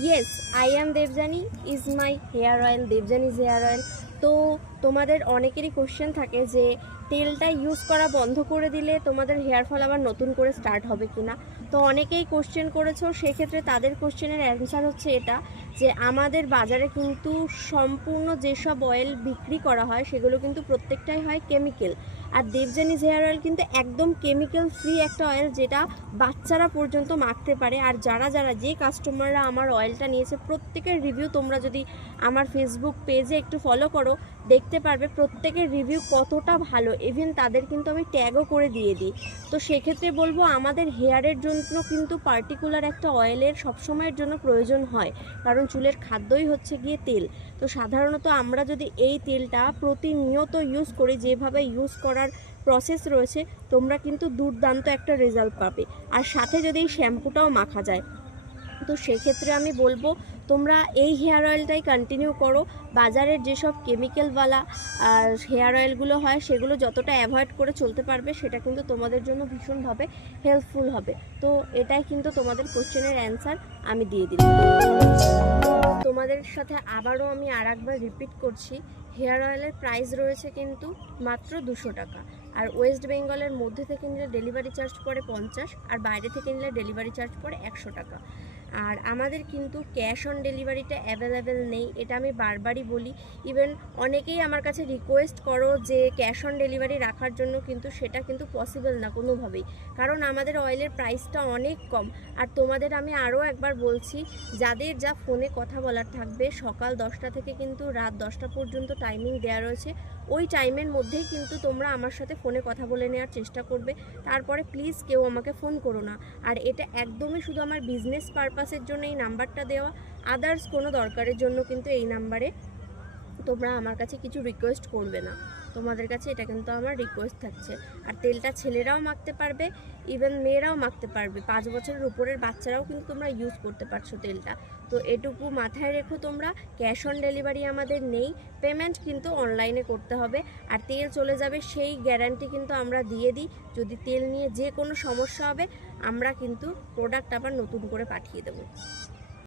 yes i am devjani. Is my hair oil devjani's hair oil. So তোমাদের অনেকেরই question থাকে যে, তেলটা ইউজ করা বন্ধ করে দিলে তোমাদের হেয়ার ফল আবার নতুন করে স্টার্ট হবে কি না তো অনেকেই কোশ্চেন করেছ, সেক্ষেত্রে তাদের কোশ্চেনের অ্যান্সার হচ্ছে এটা, যে আমাদের বাজারে কিন্তু সম্পূর্ণ যেসব অয়েল বিক্রি করা হয়, সেগুলো কিন্তু প্রত্যেকটাই হয় কেমিক্যাল আর দেবজানিজ হেয়ার অয়েল কিন্তু একদম কেমিক্যাল ফ্রি একটা অয়েল যেটা বাচ্চারা পর্যন্ত মাখতে পারে। আর যারা যারা, যে কাস্টমাররা আমার অয়েলটা নিয়েছে, প্রত্যেকের রিভিউ তোমরা যদি আমার ফেসবুক পেজে একটু ফলো করো দেখতে পারবে প্রত্যেকের রিভিউ কতটা ভালো। ইভেন তাদের কিন্তু আমি ট্যাগও করে দিয়ে দিই। তো সেক্ষেত্রে বলব আমাদের হেয়ারের জন্য কিন্তু পার্টিকুলার একটা অয়েলের সবসময়ের জন্য প্রয়োজন হয়। কারণ চুলের খাদ্যই হচ্ছে গিয়ে তেল। তো সাধারণত আমরা যদি এই তেলটা প্রতিনিয়ত ইউজ করি, যেভাবে ইউজ করার প্রসেস রয়েছে, তোমরা কিন্তু দুর্দান্ত একটা রেজাল্ট পাবে। আর সাথে যদি এই শ্যাম্পুটাও মাখা যায়। তো সেক্ষেত্রে আমি বলব, তোমরা এই হেয়ার অয়েলটাই কন্টিনিউ করো। বাজারের যেসব কেমিক্যালওয়ালা হেয়ার অয়েলগুলো হয়, সেগুলো যতটা অ্যাভয়েড করে চলতে পারবে, সেটা কিন্তু তোমাদের জন্য ভীষণভাবে হেল্পফুল হবে। তো এটাই কিন্তু তোমাদের কোশ্চেনের অ্যান্সার আমি দিয়ে দিলাম। তোমাদের সাথে আবারও আমি আর একবার রিপিট করছি হেয়ার অয়েলের প্রাইস রয়েছে কিন্তু মাত্র দুশো টাকা। আর ওয়েস্ট বেঙ্গলের মধ্যে থেকে নিলে ডেলিভারি চার্জ পড়ে পঞ্চাশ, আর বাইরে থেকে নিলে ডেলিভারি চার্জ পড়ে একশো টাকা। আর আমাদের কিন্তু ক্যাশ অন ডেলিভারিটা অ্যাভেলেবেল নেই, এটা আমি বারবারই বলি। ইভেন অনেকেই আমার কাছে রিকোয়েস্ট করো যে ক্যাশ অন ডেলিভারি রাখার জন্য, কিন্তু সেটা কিন্তু পসিবল না কোনোভাবেই। কারণ আমাদের অয়েলের প্রাইসটা অনেক কম। আর তোমাদের আমি আরও একবার বলছি, যাদের যা ফোনে কথা বলার থাকবে, সকাল দশটা থেকে কিন্তু রাত দশটা পর্যন্ত টাইমিং দেওয়া রয়েছে। ওই টাইমের মধ্যেই কিন্তু তোমরা আমার সাথে ফোনে কথা বলে নেওয়ার চেষ্টা করবে। তারপরে প্লিজ কেউ আমাকে ফোন করো না। আর এটা একদমই শুধু আমার বিজনেস পারপাসের জন্য এই নাম্বারটা দেওয়া। আদার্স কোনো দরকারের জন্য কিন্তু এই নাম্বারে তোমরা আমার কাছে কিছু রিকোয়েস্ট করবে না। তোমাদের কাছে এটা কিন্তু আমার রিকোয়েস্ট থাকছে। আর তেলটা ছেলেরাও মাখতে পারবে ইভেন মেয়েরাও মাখতে পারবে। পাঁচ বছরের উপরের বাচ্চারাও কিন্তু তোমরা ইউজ করতে পারছ তেলটা। তো এটুকু মাথায় রেখো তোমরা ক্যাশ অন ডেলিভারি আমাদের নেই পেমেন্ট কিন্তু অনলাইনে করতে হবে। আর তেল চলে যাবে সেই গ্যারান্টি কিন্তু আমরা দিয়ে দিই। যদি তেল নিয়ে যে কোনো সমস্যা হবে, আমরা কিন্তু প্রোডাক্ট আবার নতুন করে পাঠিয়ে দেবো।